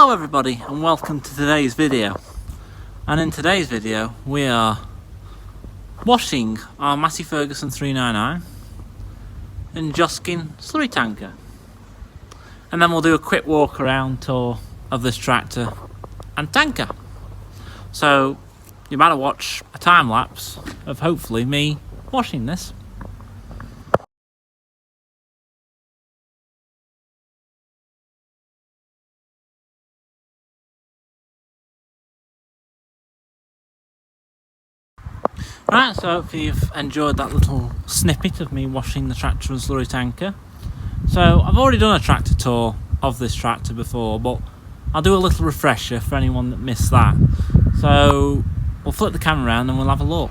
Hello everybody and welcome to today's video. And in today's video we are washing our Massey Ferguson 399 and Joskin slurry tanker. And then we'll do a quick walk around tour of this tractor and tanker. So you might watch a time lapse of hopefully me washing this. Right, so hopefully you've enjoyed that little snippet of me washing the tractor and slurry tanker. So I've already done a tractor tour of this tractor before, but I'll do a little refresher for anyone that missed that. So we'll flip the camera around and we'll have a look.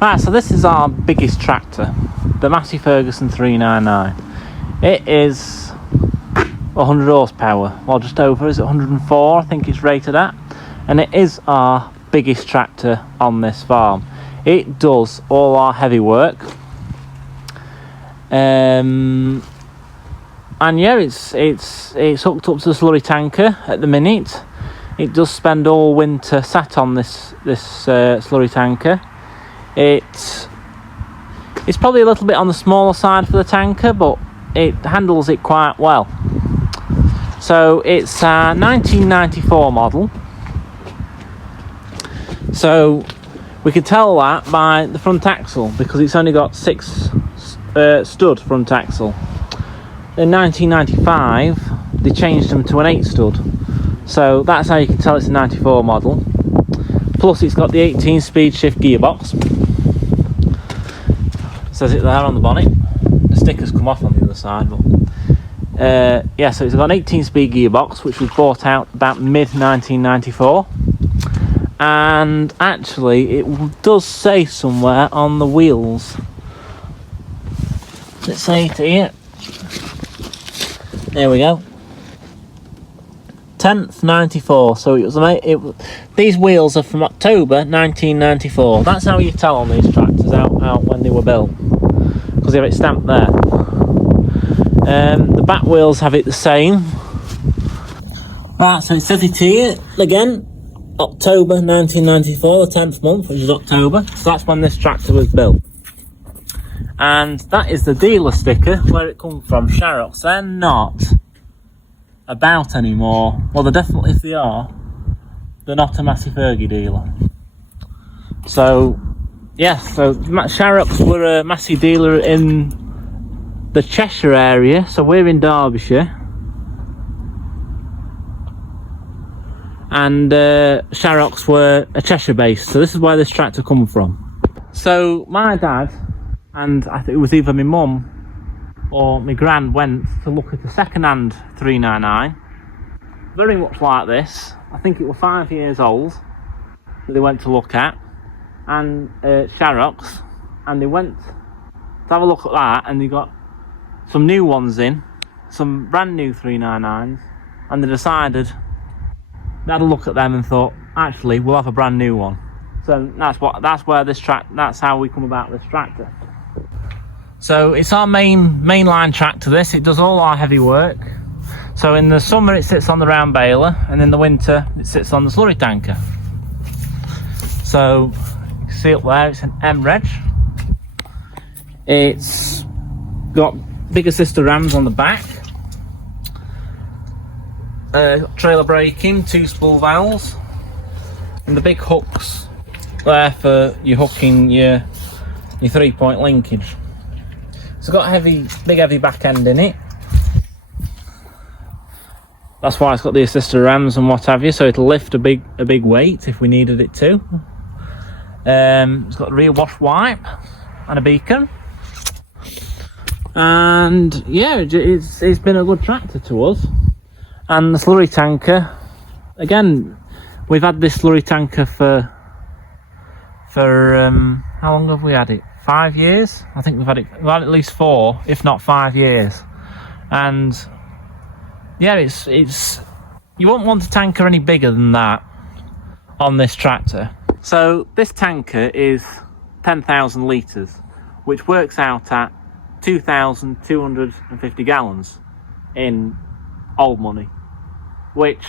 Right, so this is our biggest tractor, the Massey Ferguson 399. It is 100 horsepower, well just over, is it 104 I think it's rated at, and it is our biggest tractor on this farm. It does all our heavy work, and yeah, it's hooked up to the slurry tanker at the minute. It does spend all winter sat on this slurry tanker. It's probably a little bit on the smaller side for the tanker, but it handles it quite well. So it's a 1994 model. So we can tell that by the front axle, because it's only got 6 stud front axle. In 1995 they changed them to an 8 stud, so that's how you can tell it's a 94 model. Plus it's got the 18 speed shift gearbox. It says it there on the bonnet. The stickers come off on the other side, but yeah, so it's got an 18 speed gearbox which was bought out about mid 1994. And actually it does say somewhere on the wheels, let's say it here, there we go, 10th 94. So these wheels are from October 1994. That's how you tell on these tractors out when they were built, because they have it stamped there. The back wheels have it the same. Right, so it says it here again, October 1994, the 10th month, which is October. So that's when this tractor was built. And that is the dealer sticker, where it comes from, Sharrock's. They're not about anymore. Well, they're definitely, if they are, they're not a Massey Fergie dealer. So, yeah, so Sharrock's were a Massey dealer in the Cheshire area, so we're in Derbyshire. And Sharrock's were a Cheshire base, so this is where this tractor come from. So my dad, and I think it was either my mum or my gran, went to look at a second-hand 399, very much like this. I think it was 5 years old that they went to look at, and Sharrock's, and they went to have a look at that, and they got some new ones in, some brand new 399s, and they decided, they had a look at them and thought, actually, we'll have a brand new one. So that's how we come about this tractor. So it's our mainline tractor. This, it does all our heavy work. So in the summer it sits on the round baler, and in the winter it sits on the slurry tanker. So you can see up there, it's an M reg. It's got bigger sister rams on the back. Trailer braking, 2 spool valves, and the big hooks there for your hooking your 3-point linkage. It's got big heavy back end in it. That's why it's got the assisted rams and what have you, so it'll lift a big weight if we needed it to. It's got a rear wash wipe and a beacon. And yeah, it's been a good tractor to us. And the slurry tanker, again, we've had this slurry tanker for how long have we had it? 5 years? I think we've had at least 4, if not 5 years. And yeah, it's you won't want a tanker any bigger than that on this tractor. So this tanker is 10,000 litres, which works out at 2,250 gallons in old money, which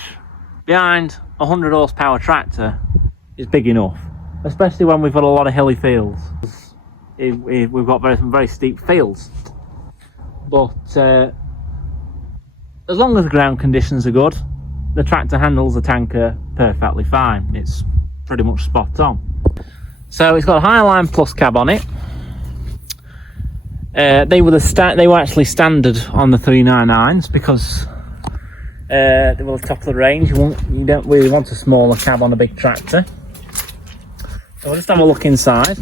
behind a 100 horsepower tractor is big enough, especially when we've got a lot of hilly fields. We've got some very steep fields, but as long as the ground conditions are good, the tractor handles the tanker perfectly fine. It's pretty much spot on. So it's got a Highline Plus cab on it. They were actually standard on the 399s because they were the top of the range. You don't really want a smaller cab on a big tractor. So we'll just have a look inside.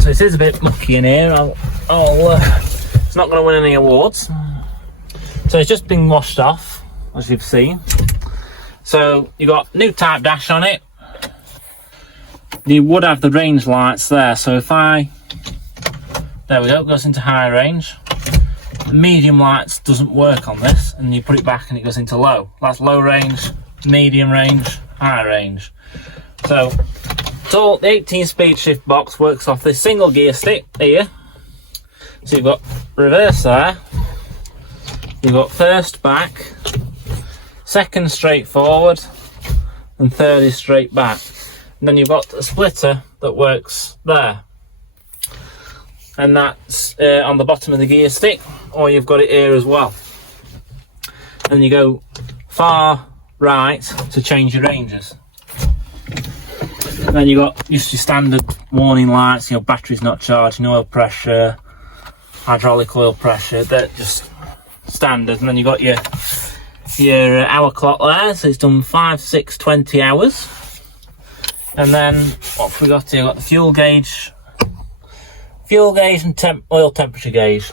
So it is a bit mucky in here. It's not going to win any awards. So it's just been washed off, as you've seen. So you've got new type dash on it. You would have the range lights there. So if there we go, it goes into high range. The medium lights doesn't work on this, and you put it back and it goes into low. That's low range, medium range, high range. So the 18 speed shift box works off this single gear stick here. So you've got reverse there, you've got first back, second straight forward, and third is straight back. And then you've got a splitter that works there, and that's on the bottom of the gear stick, or you've got it here as well. And you go far right to change your ranges. And then you've got just your standard warning lights, battery's not charging, oil pressure, hydraulic oil pressure, they're just standard. And then you've got your hour clock there, so it's done 5, 6, 20 hours. And then what have we got here? We've got the fuel gauge and oil temperature gauge.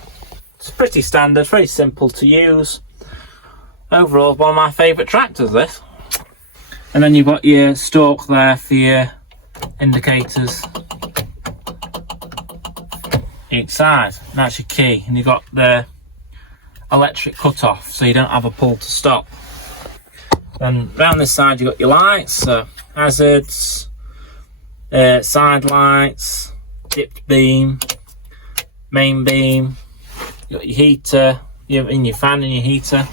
It's pretty standard, very simple to use. Overall, one of my favourite tractors, this. And then you've got your stalk there for your indicators each side. And that's your key. And you've got the electric cut-off, so you don't have a pull to stop. Then round this side you've got your lights, so hazards, side lights, dipped beam, main beam, you've got your heater, your fan and your heater.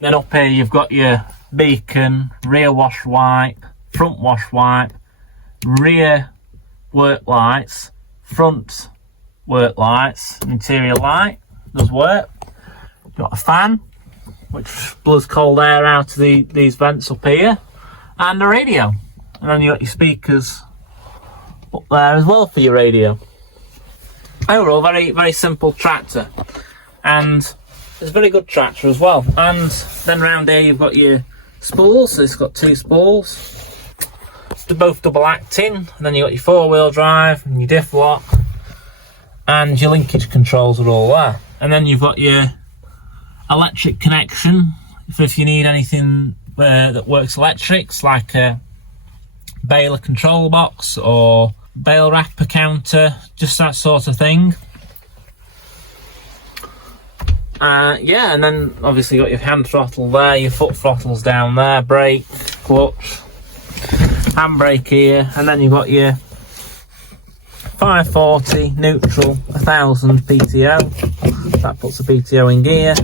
Then up here you've got your beacon, rear wash wipe, front wash wipe, rear work lights, front work lights, interior light does work. You've got a fan which blows cold air out of these vents up here, and a radio. And then you got your speakers up there as well for your radio. Overall, very, very simple tractor, and it's a very good tractor as well. And then round here you've got your spools, so it's got 2 spools. They're both double acting, and then you've got your 4-wheel drive and your diff lock, and your linkage controls are all there. And then you've got your electric connection for if you need anything that works electrics, like a baler control box or bale wrapper counter, just that sort of thing. Yeah, and then obviously you got your hand throttle there, your foot throttle's down there, brake, clutch, handbrake here, and then you've got your 540 neutral, 1000 PTO. That puts the PTO in gear.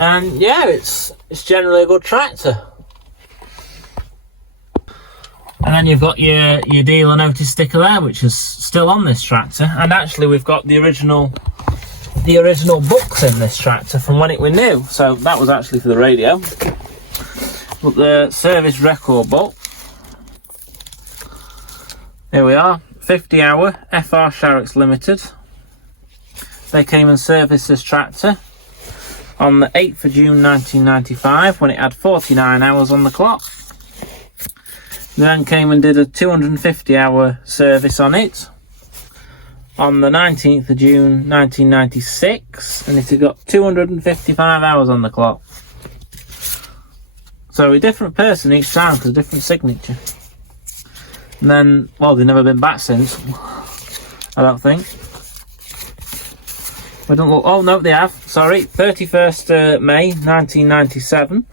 And yeah, it's generally a good tractor. And then you've got your dealer notice sticker there, which is still on this tractor. And actually we've got the original books in this tractor from when it was new. So that was actually for the radio. But the service record book. Here we are, 50 hour FR Sharrock's Limited. They came and serviced this tractor on the 8th of June 1995 when it had 49 hours on the clock. They then came and did a 250 hour service on it on the 19th of June 1996, and it had got 255 hours on the clock. So a different person each time, because a different signature. And then, well, they've never been back since, I don't think. We don't look, oh no, they have, sorry, 31st May 1997.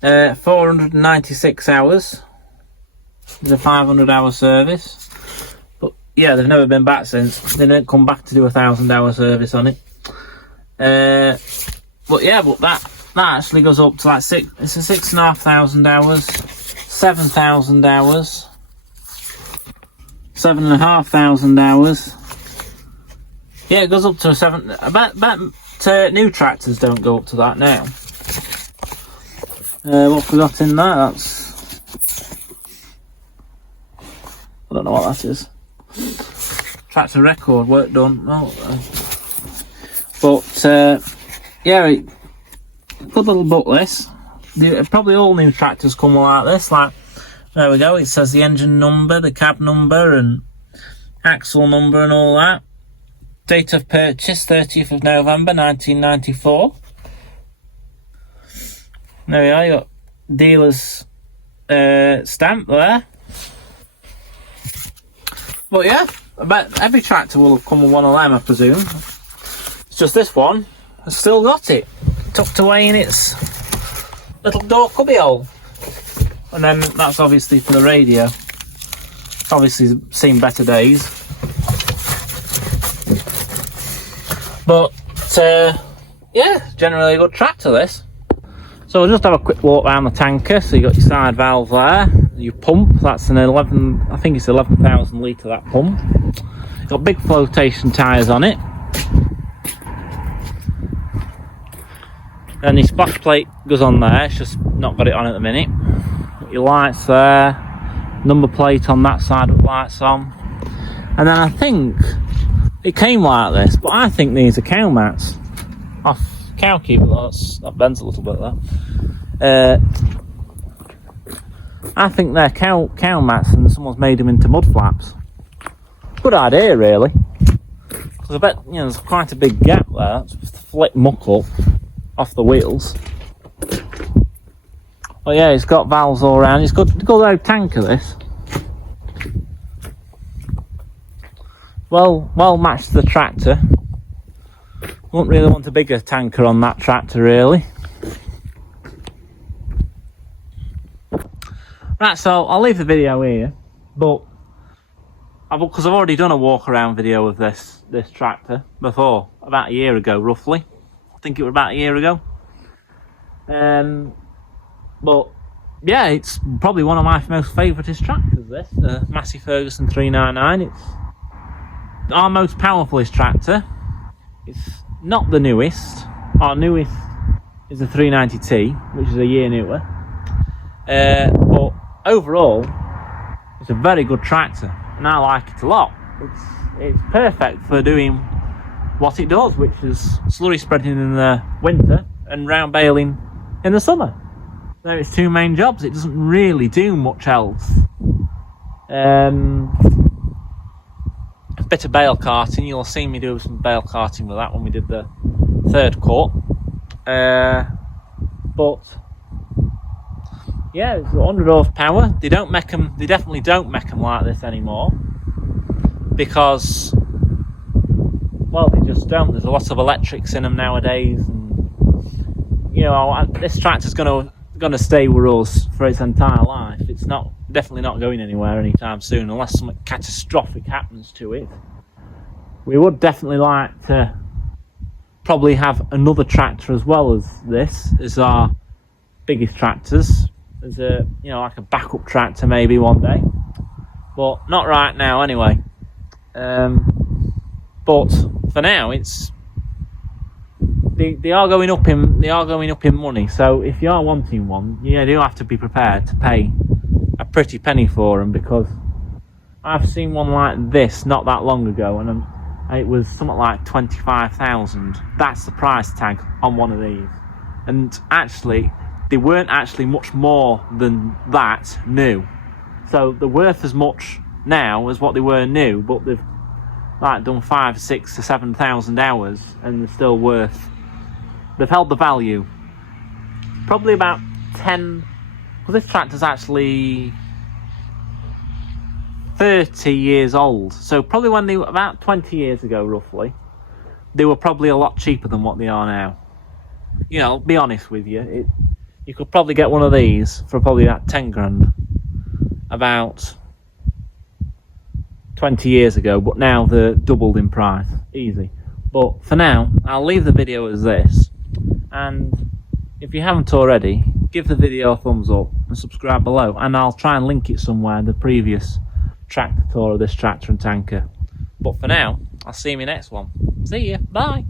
496 hours. It's a 500 hour service. But yeah, they've never been back since. They didn't come back to do a 1000 hour service on it. Well, But yeah, but that actually goes up to like it's a 6,500 hours, 7,000 hours, 7,500 hours. Yeah, it goes up to a 7. I bet new tractors don't go up to that now. What have we got in there? That's, I don't know what that is. Tractor record, work done. Oh, but yeah, good little book this. Probably all new tractors come like this. Like, there we go. It says the engine number, the cab number, and axle number, and all that. Date of purchase, 30th of November 1994. There we are. You got dealer's stamp there. But yeah, I bet every tractor will have come with one of them, I presume. It's just this one has still got it tucked away in its little door cubby hole. And then that's obviously for the radio. It's obviously seen better days. But yeah, generally a good tractor this. So we'll just have a quick walk around the tanker. So you got your side valve there, your pump, that's an 11, I think it's 11,000 litre, that pump. Got big flotation tyres on it. And your splash plate goes on there, it's just not got it on at the minute. Got your lights there, number plate on that side with lights on. And then I think it came like this, but I think these are cow mats off cow keeper. That bends a little bit there. I think they're cow mats and someone's made them into mud flaps. Good idea, really. Because I bet, there's quite a big gap there. It's just flick muck up off the wheels. Oh yeah, it's got valves all around. It's got a good old tanker, this. Well matched to the tractor. Wouldn't really want a bigger tanker on that tractor, really. Right, so I'll leave the video here, but because I've already done a walk around video of this tractor before, about a year ago roughly. I think it was about a year ago. But yeah, it's probably one of my most favouriteest tractors, this, the Massey Ferguson 399. It's our most powerfulest tractor. It's not the newest. Our newest is the 390T, which is a year newer. But overall, it's a very good tractor, and I like it a lot. It's perfect for doing what it does, which is slurry spreading in the winter and round baling in the summer. They're its two main jobs. It doesn't really do much else. A bit of bale carting. You'll see me do some bale carting with that when we did the third cut. But yeah, it's 100 horsepower. They definitely don't make them like this anymore, because, well, they just don't. There's a lot of electrics in them nowadays, and this tractor's going to stay with us for its entire life. It's definitely not going anywhere anytime soon, unless something catastrophic happens to it. We would definitely like to probably have another tractor as well as this as our biggest tractors, as like a backup tractor maybe one day, but not right now anyway. But for now, they are going up in money. So if you are wanting one, you do have to be prepared to pay a pretty penny for them, because I've seen one like this not that long ago, and it was something like 25,000. That's the price tag on one of these, and actually they weren't actually much more than that new. So they're worth as much now as what they were new, but they've done 5, 6 to 7,000 hours, and they're still worth. They've held the value. Probably about 10. Well, this tractor's actually 30 years old. So probably when they were about 20 years ago, roughly, they were probably a lot cheaper than what they are now. I'll be honest with you. You could probably get one of these for probably about 10 grand. About 20 years ago, but now they're doubled in price. Easy. But for now, I'll leave the video as this. and if you haven't already, give the video a thumbs up and subscribe below, and I'll try and link it somewhere in the previous tractor tour of this tractor and tanker. But for now, I'll see you in my next one. See ya, bye.